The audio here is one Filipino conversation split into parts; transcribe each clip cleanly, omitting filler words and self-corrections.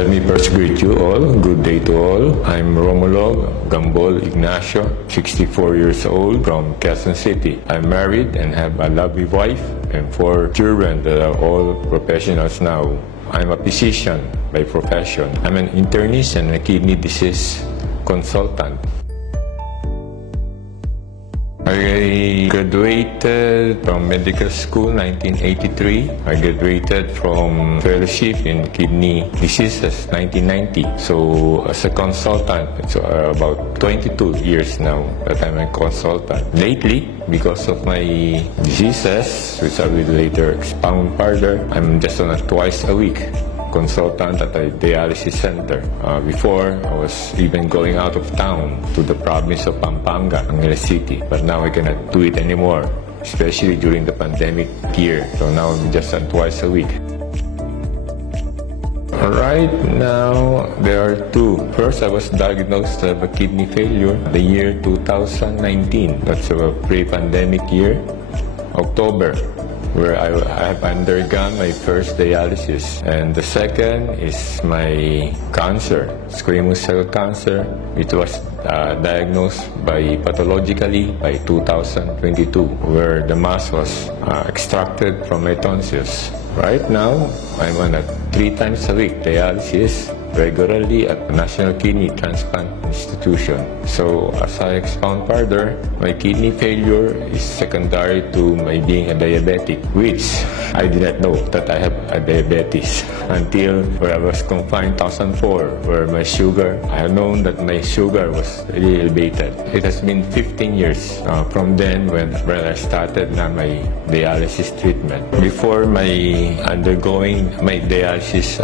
Let me first greet you all. Good day to all. I'm Romulo Gambol Ignacio, 64 years old from Quezon City. I'm married and have a lovely wife and 4 children that are all professionals now. I'm a physician by profession. I'm an internist and a kidney disease consultant. I graduated from medical school 1983. I graduated from fellowship in kidney diseases 1990. So as a consultant, it's about 22 years now that I'm a consultant. Lately, because of my diseases, which I will later expound further, I'm just on a twice a week consultant at a dialysis center. Before, I was even going out of town to the province of Pampanga, Angeles City. But now I cannot do it anymore, especially during the pandemic year. So now I'm just on twice a week. Right now, there are 2. First, I was diagnosed with a kidney failure the year 2019. That's a pre-pandemic year, October, where I have undergone my first dialysis. And the second is my cancer, squamous cell cancer. It was diagnosed pathologically by 2022, where the mass was extracted from my tonsils. Right now, I'm on a 3 times a week dialysis regularly at the National Kidney Transplant Institution. So as I expound further, my kidney failure is secondary to my being a diabetic, which I did not know that I have a diabetes until where I was confined 2004, where my sugar, I had known that my sugar was really elevated. It has been 15 years from then when I started my dialysis treatment. Before my undergoing my dialysis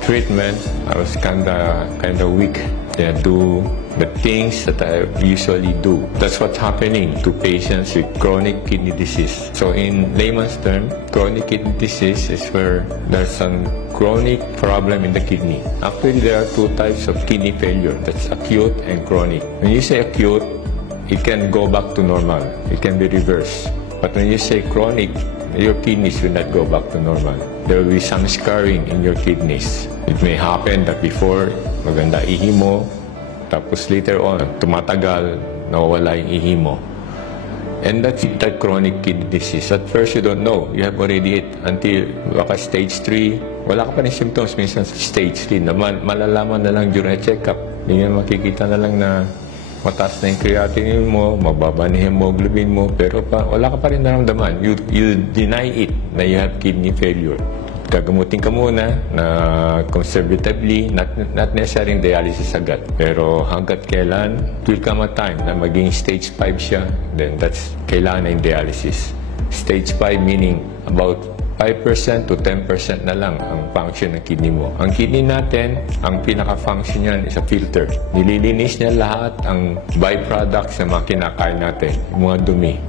treatment, I was kind of weak. I do the things that I usually do. That's what's happening to patients with chronic kidney disease. So in layman's term, chronic kidney disease is where there's some chronic problem in the kidney. Actually, there are 2 types of kidney failure. That's acute and chronic. When you say acute, it can go back to normal. It can be reversed. But when you say chronic, your kidneys will not go back to normal. There will be some scarring in your kidneys. It may happen that before, maganda ihi mo, tapos later on, tumatagal, nawawala yung ihi mo. And that's that chronic kidney disease. At first, you don't know. You have already it until baka stage 3. Wala ka pa rin symptoms. Minsan stage 3 na malalaman na lang during a check-up. Hindi nga makikita na lang na mataas na yung creatinine mo, mababa na yung hemoglobin mo, pero wala ka pa rin naramdaman. You deny it na you have kidney failure. Gagamutin ka muna na conservatively, not necessarily dialysis agad. Pero hanggat kailan, will come a time na maging stage 5 siya, then that's kailangan na yung dialysis. Stage 5 meaning about 5% to 10% na lang ang function ng kidney mo. Ang kidney natin, ang pinaka-function niyan is a filter. Nililinis niya lahat ang byproducts na mga kinakain natin, yung mga dumi.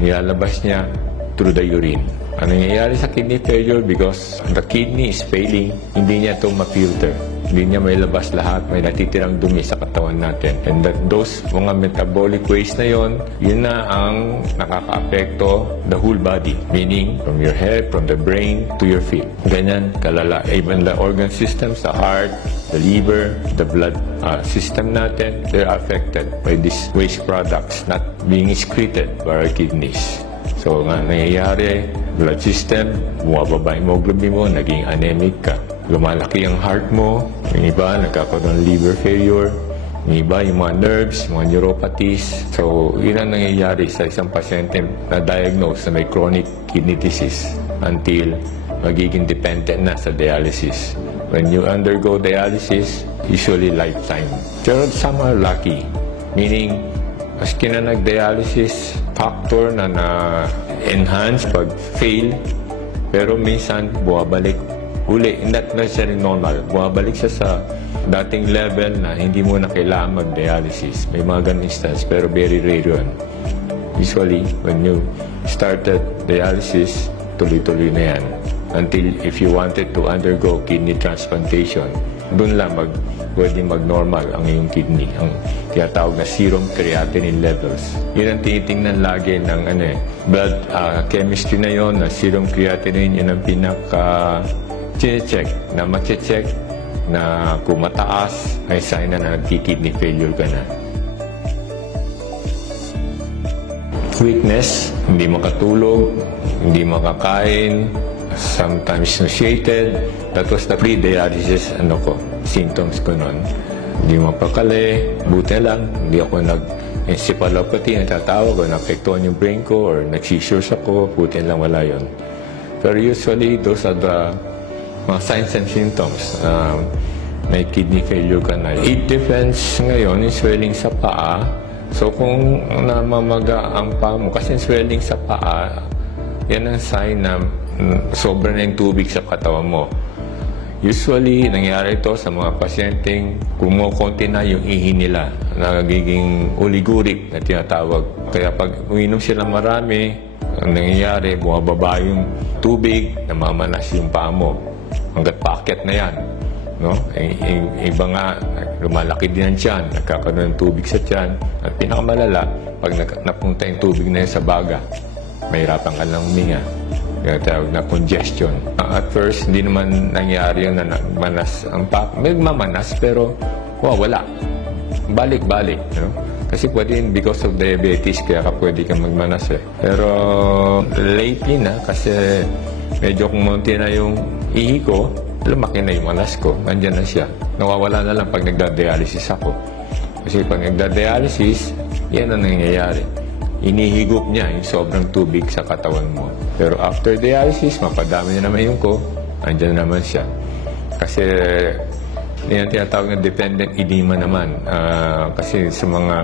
Nilalabas niya through the urine. Ano nangyayari sa kidney failure? Because the kidney is failing, hindi niya ito ma-filter. Hindi niya may labas lahat, may natitirang dumi sa katawan natin. And that those mga metabolic waste na yon, yun na ang nakaka-apekto the whole body. Meaning, from your head, from the brain, to your feet. Ganyan, kalala. Even the organ systems, the heart, the liver, the blood system natin, they're affected by these waste products not being excreted by our kidneys. So, nga nangyayari, blood system, bumababa yung hemoglobin mo, naging anemic ka. Lumalaki ang heart mo, yung iba nagkakaroon ng liver failure, yung iba yung mga nerves, mga neuropathies. So, yun ang nangyayari sa isang pasyente na diagnose na may chronic kidney disease until magiging dependent na sa dialysis. When you undergo dialysis, usually lifetime. Pero some are lucky, meaning maski na nag-dialysis, factor na na-enhance pag fail, pero minsan buwabalik uli, not necessarily normal. Bumabalik siya sa dating level na hindi mo na kailangan mag-dialysis. May mga ganun instance, pero very rare yun. Usually, when you started dialysis, tuloy-tuloy na yan. Until if you wanted to undergo kidney transplantation, doon lang pwede mag-normal ang iyong kidney, ang tinatawag na serum creatinine levels. Yun ang tinitingnan lagi ng blood chemistry na yon, na serum creatinine, yun ang pinaka-check, na ma-check na kung mataas, ay sign na nagki-kidney failure ka na. Weakness, hindi makatulog, hindi makakain, sometimes nauseated. That was the pre-dialysis symptoms ko noon. Hindi mapakali, buti lang, hindi ako encephalopathy, natatawag o naapektuhan yung brain ko or nag-seizures ako, buti lang wala yon. Pero usually, those are the mga signs and symptoms. May kidney failure ka na. It depends ngayon yung swelling sa paa. So kung namamaga ang paa mo, kasi swelling sa paa, yan ang sign na sobra na yung tubig sa katawan mo. Usually, nangyayari ito sa mga pasyenteng kumukonti na yung ihi nila, nagiging oligurik na tinatawag. Kaya pag uminom sila marami, ang nangyayari, bumababa yung tubig, namamanas yung paa mo. Hanggat paakyat na yan. No? Iba nga, lumalaki din ang tiyan, nagkakaroon ng tubig sa tiyan. At pinakamalala, pag napunta yung tubig na yun sa baga, mahirapan ka lang huminga. Kaya tawag na congestion. At first, hindi naman nangyari yun na nagmanas ang paa. May mamanas, pero wala. Balik-balik. You know? Kasi pwede because of diabetes, kaya ka pwede kang magmanas eh. Pero lately na, kasi medyo kumunti na yung ihi ko, lumaki na yung manas ko. Nandiyan na siya. Nawawala na lang pag nagda-dialysis ako. Kasi pag nagda-dialysis, yan ang nangyayari. Inihigop niya yung sobrang tubig sa katawan mo. Pero after dialysis, mapadami na naman yung ko, nandiyan na naman siya. Kasi yan tinatawag na dependent edema naman. Kasi sa mga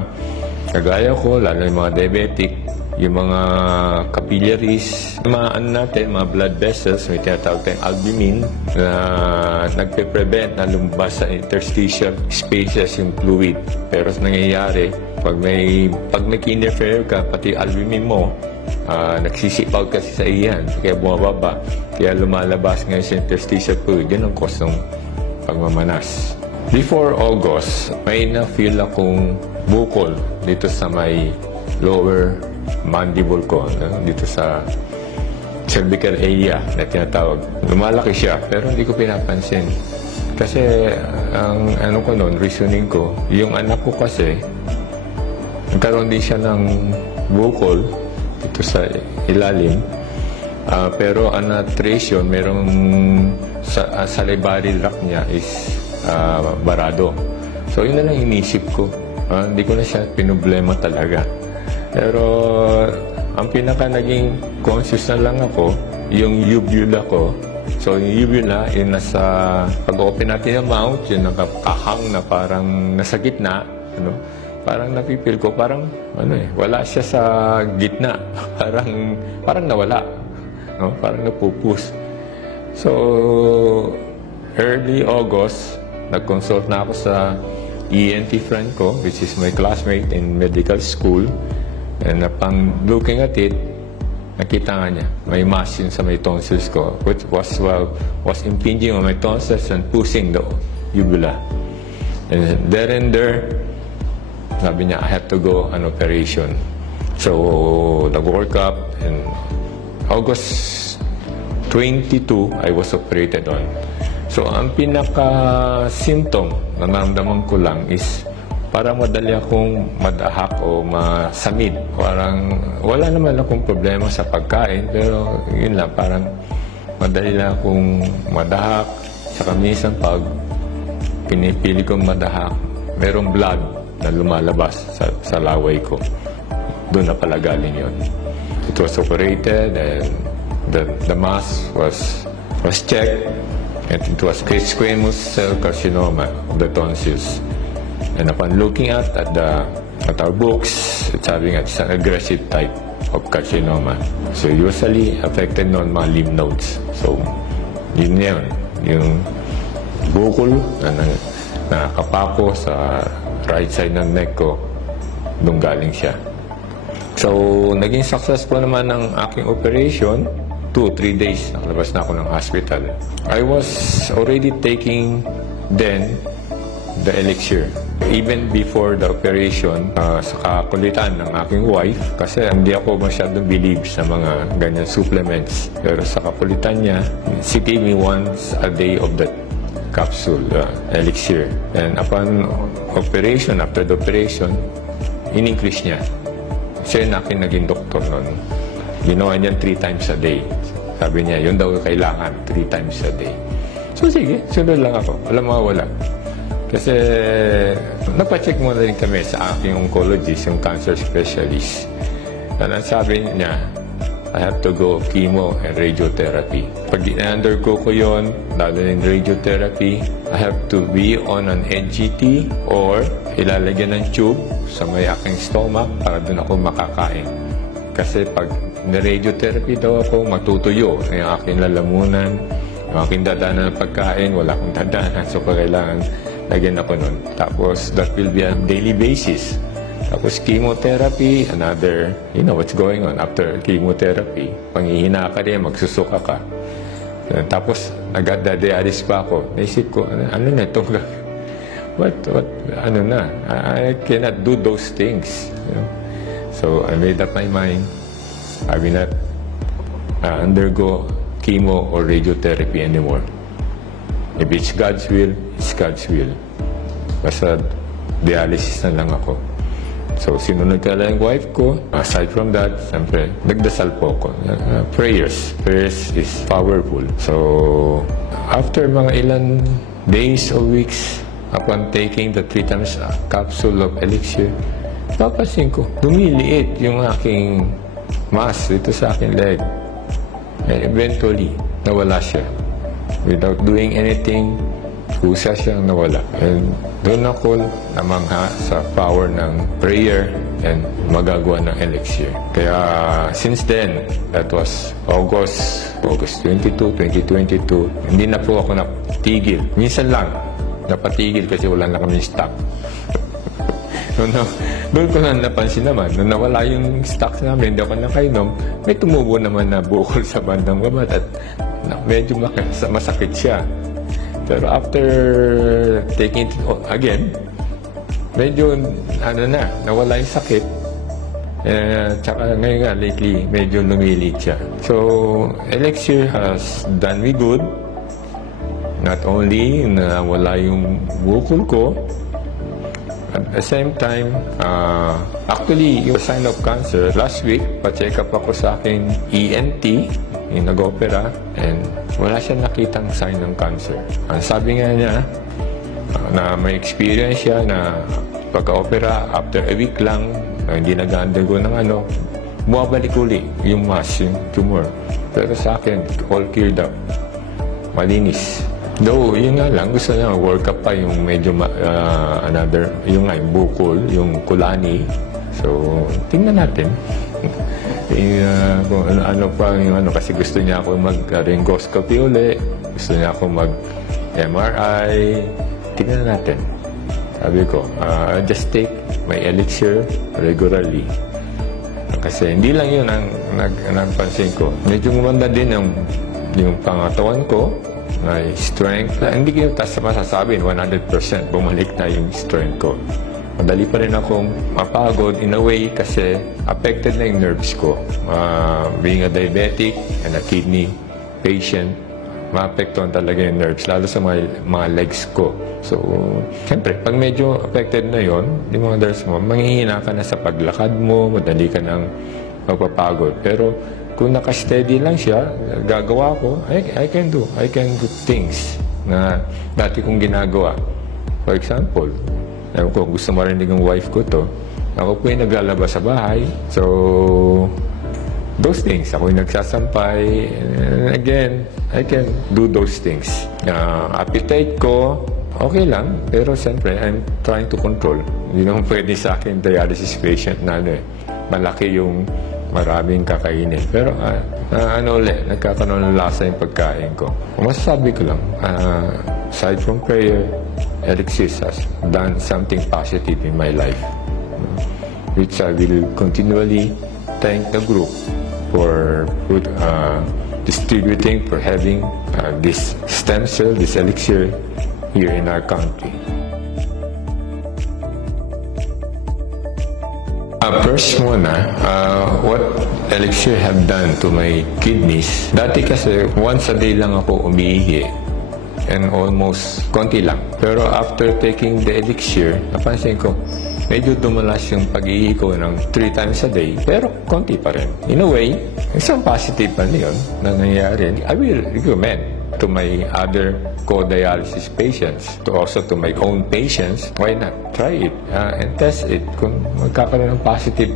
kagaya ko, lalo yung mga diabetic, yung mga capillaries, mga blood vessels, may tinatawag tayong albumin na nagpe-prevent na lumabas sa interstitial spaces yung fluid. Pero nangyayari, pag may interfere ka, pati albumin mo, nagsisipaw kasi sa iyan, kaya bumababa, kaya lumalabas ngayon sa interstitial fluid. Yan ang cause ng pagmamanas. Before August, may na-feel akong bukol dito sa may lower mandible ko, dito sa cervical area na tinatawag. Lumalaki siya, pero hindi ko pinapansin. Kasi ang reasoning ko, yung anak ko kasi, nagkaroon din siya ng bukol dito sa ilalim. Pero ang na-trace yun, merong salivary tract niya is barado. So yun na lang inisip ko. Hindi ko na siya pinoblema talaga. Pero ang pinaka naging conscious na lang ako, yung uvula ko. So yung uvula, yung nasa, pag-open natin yung mouth, yung nakakahang na parang nasa gitna, parang napipil ko, parang wala siya sa gitna. parang nawala. Parang napupus. So, early August, nag-consult na ako sa ENT friend ko, which is my classmate in medical school. And upon looking at it, nakita nga niya, may mass yun sa may tonsils ko, which was impinging on my tonsils and pushing the uvula. And there, sabi niya, I have to go on operation. So, nag-work up, and August 22, I was operated on. So, ang pinaka-symptom na naramdaman ko lang is parang madali akong madahak o masamid. Parang wala naman akong problema sa pagkain, pero yun lang, parang madali lang akong madahak. Saka minsan pag pinipili kong madahak, merong blood na lumalabas sa laway ko. Doon na pala galing yun. It was operated and the mass was checked, and it was squamous cell carcinoma of the tonsils. And upon looking at our books, it's having it's an aggressive type of carcinoma. So usually affected non mga lymph nodes. So yun yung bukol na nakapako sa right side ng neck ko, doon galing siya. So naging successful naman ang aking operation. 2-3 days, nakalabas na ako ng hospital. I was already taking then the elixir. Even before the operation, sa kakulitan ng aking wife, kasi hindi ako masyadong believe sa mga ganyan supplements. Pero sa kakulitan niya, she gave me once a day of that capsule, elixir. And upon operation, after the operation, in-increase niya. Siya yung aking naging doktor noon. Ginawa niya 3 times a day. Sabi niya, yun daw kailangan, 3 times a day. So sige, sunod lang ako. Walang mawawala. Kasi napacheck muna rin kami sa aking oncologist, yung cancer specialist. And sabi niya, I have to go chemo and radiotherapy. Pag i-undergo ko yun, lalo yung radiotherapy, I have to be on an NGT or ilalagyan ng tube sa may aking stomach para doon ako makakain. Kasi pag na-radiotherapy daw ako, matutuyo yung aking lalamunan, yung aking dadanan ng pagkain, wala akong dadanan. So, kailangan lagyan ako nun. Tapos, that will be a daily basis. Tapos, chemotherapy, another, you know what's going on after chemotherapy. Panghihina ka rin, magsusuka ka. Tapos, nag-dialysis pa ako. Naisip ko, ano na ito? Ano na? I cannot do those things. You know? So, I made up my mind. I will not undergo chemo or radiotherapy anymore. If it's God's will, it's God's will. Basta dialysis na lang ako. So, sinunod ka lang yung wife ko. Aside from that, siyempre, nagdasal po ako. Prayers. Prayers is powerful. So, after mga ilan days or weeks, upon taking the 3 times capsule of elixir, papasin ko, lumiliit yung aking mass dito sa aking leg. And eventually, nawala siya. Without doing anything, kusa siyang nawala. And doon ako namangha sa power ng prayer and magagawa ng elixir. Kaya since then, that was August 22, 2022, hindi na po ako napatigil. Minsan lang, napatigil kasi wala na kami stock. Doon ko na napansin naman, nung nawala yung stocks namin, hindi ako nakainom, may tumubo naman na bukol sa bandang babat at medyo masakit siya. Pero after taking it again, medyo nawala yung sakit. Tsaka ngayon nga, lately, medyo lumilit siya. So, elixir has done me good. Not only na wala yung bukol ko, at the same time, actually, yung sign of cancer, last week, pa-check up ako sa aking ENT, yung nag-opera, and wala siya nakitang sign ng cancer. Ang sabi nga niya, na may experience siya na pagka-opera, after a week lang, na hindi nag-undergo ng bumabalik uli yung mass, yung tumor. Pero sa akin, all cleared up. Malinis. Though, yun nga lang, gusto niya work up pa yung medyo yung bukol, yung kulani. So, tingnan natin. Kung ano pa yung kasi gusto niya ako mag-laryngoscopy uli, gusto niya ako mag-MRI. Tingnan natin. Sabi ko, just take my elixir regularly. Kasi hindi lang yun ang nagpansin ko. Medyo gumanda din yung pangatawan ko. May strength. Hindi ko masasabi 100% bumalik na yung strength ko. Madali pa rin akong mapagod in a way kasi affected na yung nerves ko. Being a diabetic and a kidney patient, maapektuhan talaga yung nerves, lalo sa mga legs ko. So, siyempre, pag medyo affected na yon, yung mga nerves mo, manghihina ka na sa paglakad mo, madali ka nang magpapagod. Pero, kung naka-steady lang siya, gagawa ko, I can do things na dati kong ginagawa. For example, kung gusto marinig ng wife ko to, ako po yung naglalabas sa bahay. So, those things, ako yung nagsasampay. And again, I can do those things. Appetite ko, okay lang. Pero siyempre, I'm trying to control. Hindi naman pwede sa akin dialysis patient na malaki yung maraming kakainin. Pero nagkakaroon ng lasa yung pagkain ko. Masasabi ko lang, aside from prayer, elixir has done something positive in my life, which I will continually thank the group for distributing, for having this stem cell, this elixir here in our country. First muna, what elixir have done to my kidneys. Dati kasi, once a day lang ako umiihi. and almost konti lang. Pero after taking the elixir, napansin ko, medyo dumalas yung pag-ihi ko ng 3 times a day, pero konti pa rin. In a way, isang positive pa yun na nangyayari. I will recommend to my other co-dialysis patients, also to my own patients, why not? Try it and test it kung magkakaroon ng positive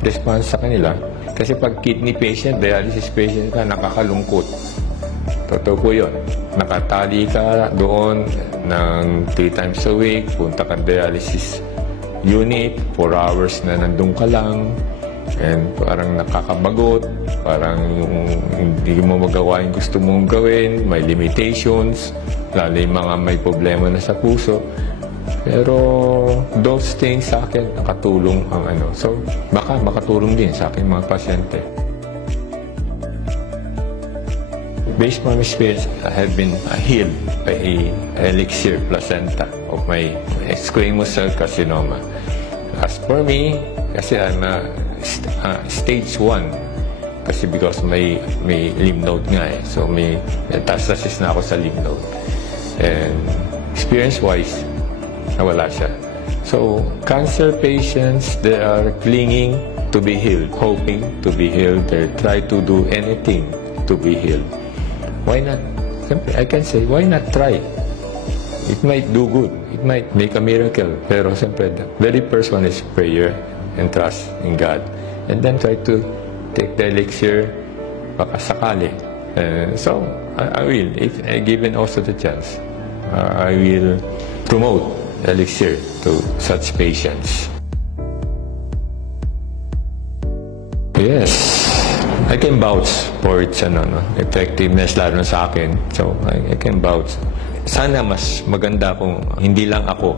response sa kanila. Kasi pag kidney patient, dialysis patient ka, nakakalungkot. Totoo po yun. Nakatali ka doon ng 3 times a week, punta ka dialysis unit, 4 hours na nandun ka lang, and parang nakakabagot, parang hindi mo magawa yung gusto mong gawin, may limitations, lalo yung mga may problema na sa puso. Pero those things sa akin nakatulong ang ano. So baka makatulong din sa aking mga pasyente. Based on my experience, I have been healed by elixir placenta of my squamous cell carcinoma. As for me, kasi I'm stage 1, kasi because may lymph node nga eh. So may metastasis na ako sa lymph node. And experience-wise, nawala siya. So cancer patients, they are clinging to be healed, hoping to be healed. They try to do anything to be healed. Why not? I can say, why not try? It might do good. It might make a miracle. Pero siyempre, the very first one is prayer and trust in God. And then try to take the elixir baka sakali. So, I will, if given also the chance, I will promote elixir to such patients. Yes. I can vouch for its effectiveness lalo na sa akin. So, I can vouch. Sana mas maganda kung hindi lang ako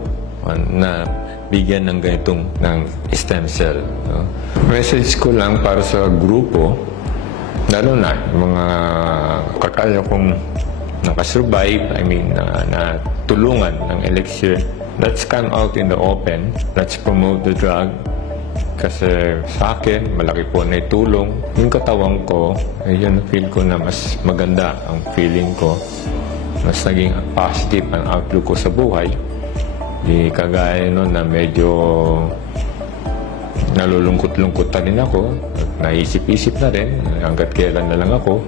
na bigyan ng ganitong ng stem cell. No? Message ko lang para sa grupo, lalo na yung mga kakaya kong nakasurvive, I mean, na tulungan ng elixir. Let's come out in the open. Let's promote the drug. Kasi sa akin, malaki po na itulong. Yung katawan ko, yun feel ko na mas maganda ang feeling ko. Mas naging positive ang outlook ko sa buhay. Di kagaya nun na medyo nalulungkot-lungkot na rin ako. Naisip-isip na rin hanggat kailan na lang ako.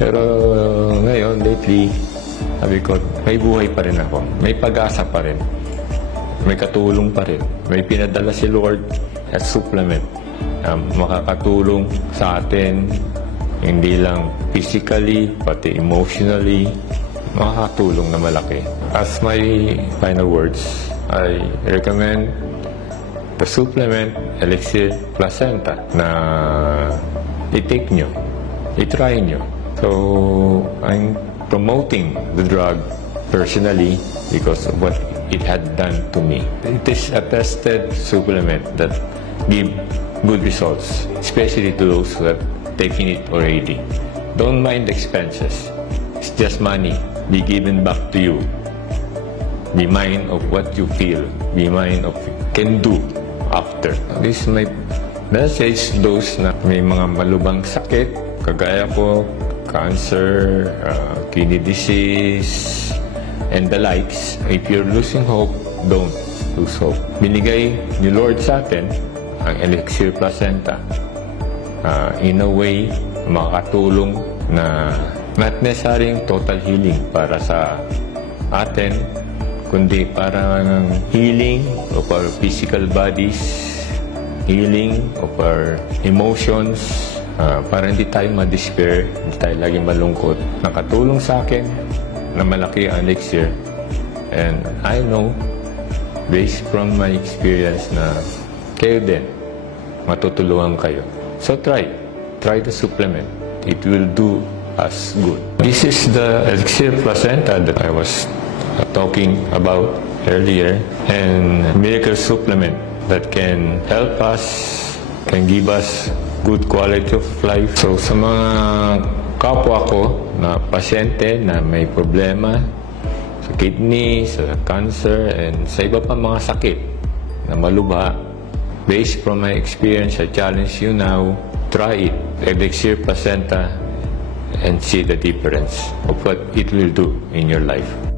Pero ngayon, lately, sabi ko, may buhay pa rin ako. May pag-asa pa rin. May katulong pa rin. May pinadala si Lord as supplement na makakatulong sa atin, hindi lang physically, pati emotionally, makakatulong na malaki. As my final words, I recommend the supplement Elixir Placenta na i-take nyo, i-try nyo. So, I'm promoting the drug personally because of what it had done to me. It is a tested supplement that give good results, especially to those who have taken it already. Don't mind the expenses. It's just money. Be given back to you. Be mind of what you feel. Be mind of can do after. This is my message those na may mga malubang sakit, kagaya ko, cancer, kidney disease, and the likes. If you're losing hope, don't lose hope. Binigay ni Lord sa atin ang Elixir Placenta. In a way, makakatulong na not necessarily total healing para sa atin, kundi parang healing of our physical bodies, healing of our emotions, para hindi tayo ma-despair, hindi tayo laging malungkot. Nakatulong sa akin na malaki ang elixir. And I know, based from my experience, na kayo din, matutulungan kayo. So try the supplement. It will do us good. This is the Elixir Placenta that I was talking about earlier, and miracle supplement that can help us, can give us good quality of life. So sa mga kapwa ko na pasyente na may problema sa kidney, sa cancer, and sa iba pa mga sakit na malubha, based from my experience, I challenge you now, try it. Elixir Placenta and see the difference of what it will do in your life.